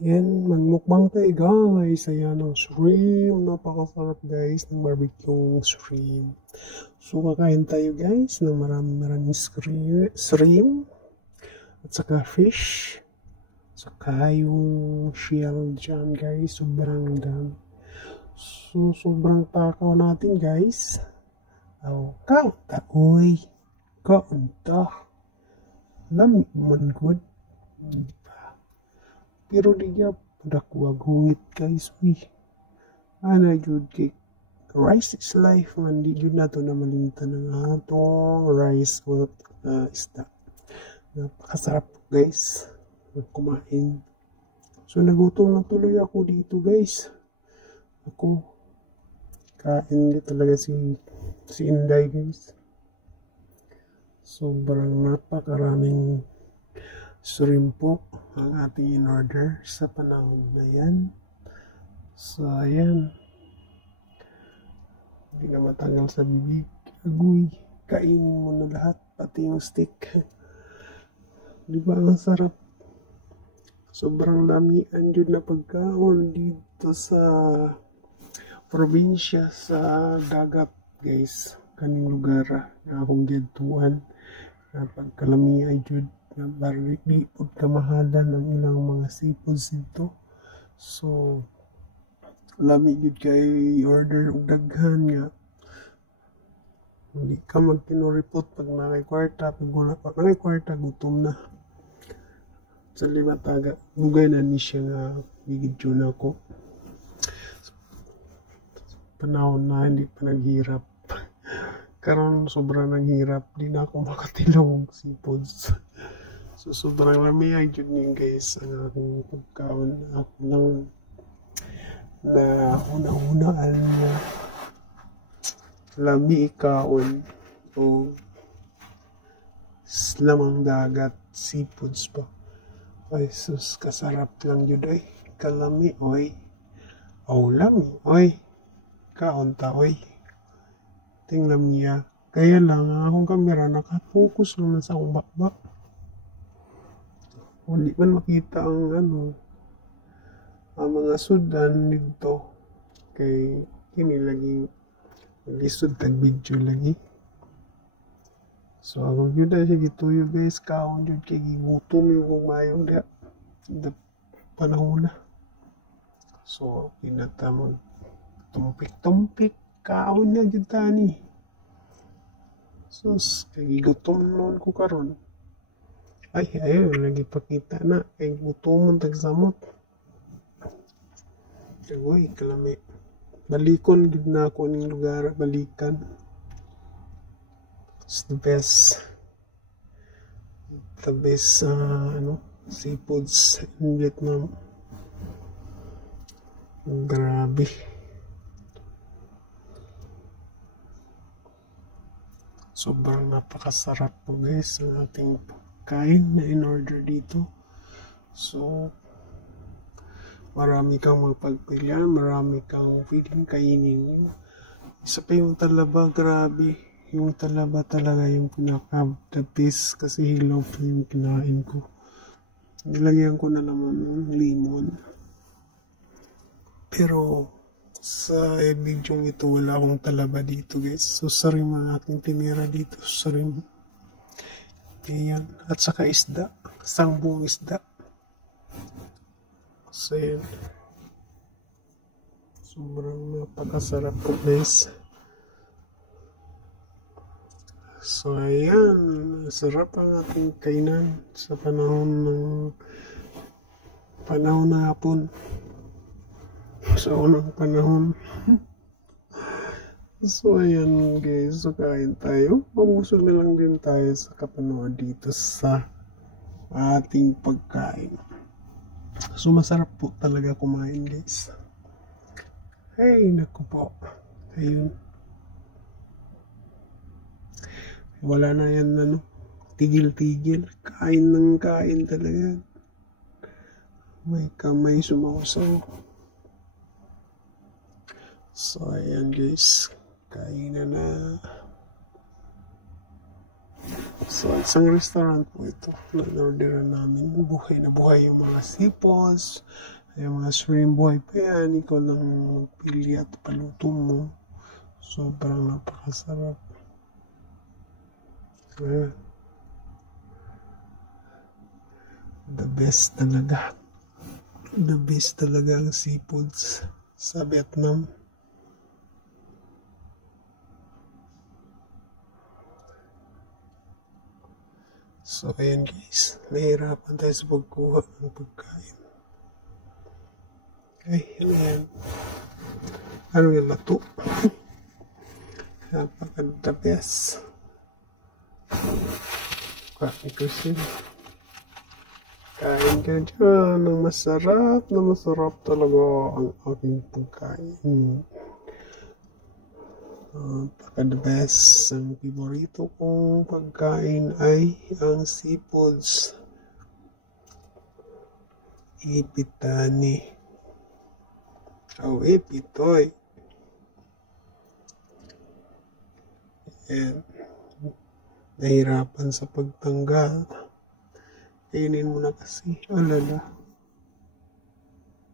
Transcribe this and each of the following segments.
Yan, magmukbang tayo guys. Ayan ang shrimp. Napakasarap guys ng barbecue shrimp. So kakain tayo guys ng maraming shrimp. At saka fish. Saka yung shell dyan guys. Sobrang dami. So sobrang takaw natin guys. Oh, kaunta. Uy. Kaunta. Lamig man good. Pero di niya padakuha gungit guys. Uy. Ana jud kay rice is life man. Di jud nato na malimtan ng atong rice o isda. Napakasarap guys. Kumain. So nagutom na tuloy ako dito guys. Ako. Kain din talaga si Inday guys. Sobrang napakaraming shrimp po ang ating in-order sa panahon na yan. So, ayan. Hindi na matagal sa bibig. Agoy, kainin mo na lahat, pati yung stick. Di ba ang sarap? Sobrang lamian yun na pagkaon dito sa probinsya, sa dagat, guys. Kaning lugar na akong gituan na pagkalamiay jud na barili pud kamahalan ang ilang mga seafoods dito. So lami jud kay order og daghan nga. Hindi ka magkinuripot pag nakay kwarta, pag wala pa nakay kwarta gutom na. Sa lima taga bugay na ni siya nga bigidyo na ko. Panahon na hindi pa naghirap. Karon sobrang naghirap, di na ako makatilong seafoods. So sobrang lami ay jud ni guys ang akong pagkaon. Ako lang na una-unaan niya lami ikaon o lamang dagat seafoods pa. Ay sus, kasarap lang jud ay kalami oy. Oh lami oy. Kaon ta oy. Tingnan niya. Kaya lang akong kamera nakapokus naman sa akong bakbak. Hindi man makita ang ang mga sudan dito. Kay kini lagi lisod tag video lagi. So akong yun na siya gituyo guys. Kaon yun kay gigutom yung kong mayong da panahon na. So pinatamon tumpik kaon na dyan tani. Sus, kay gutom noon ko karon. Ay, ayun, lagi pakita na. Kay gutomon tagsamot. Uy, kalami. Balikon, gid na ako ning lugar. Balikan. It's the best. The best, seafoods in Vietnam. Grabe. Sobrang napakasarap po guys ang ating pagkain na in-order dito. So, marami kang magpagpilian, marami kang pwedeng kainin. Isa pa yung talaba, grabe. Yung talaba talaga yung pinaka-the best kasi hilaw pa yung kinain ko. Nilagyan ko na naman ng limon. Pero, sa video ito wala akong talaba dito guys. So sorry mga aking tinira dito. Sorry. Ayan. At saka isda. Isang buong isda. So ayan. Sobrang napakasarap po guys. So ayan. Sarap ang ating kainan sa panahon na hapon. Sa unang panahon. So ayan guys, so kain tayo. Mabusog na lang din tayo sa kapanood dito sa ating pagkain. So masarap po talaga kumain guys. Hey, naku po. Ayun. Wala na yan tigil-tigil. Kain ng kain talaga. May kamay sumasaw. So ayan guys, kain na. So, isang restaurant po ito. Nag-orderan namin. Buhay na buhay yung mga sipos. Yung mga shrimp, buhay pa yan. Ikaw lang magpili at paluto mo. Sobrang napakasarap. The best talaga. The best talaga ang seafoods sa Vietnam. So, ayan guys. Nahirapan tayo sa pagkuha ng pagkain. Okay, ayan. Ano yung lato? Napaka-the best. Coffee Christine. Kain ka dyan ng masarap na masarap talaga ang aking pagkain. Napaka-the best. Ang favorito kong pagkain ay ang seafoods. Ipitani. Ipitoy. And nahirapan sa pagtanggal. Kainin mo na kasi. Alala.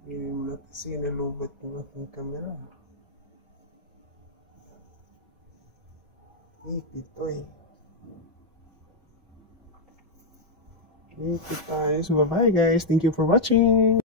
Kainin mo na kasi. Nalubat ng aking camera. Ipitoy. Okay, guys. Bye-bye guys. Thank you for watching.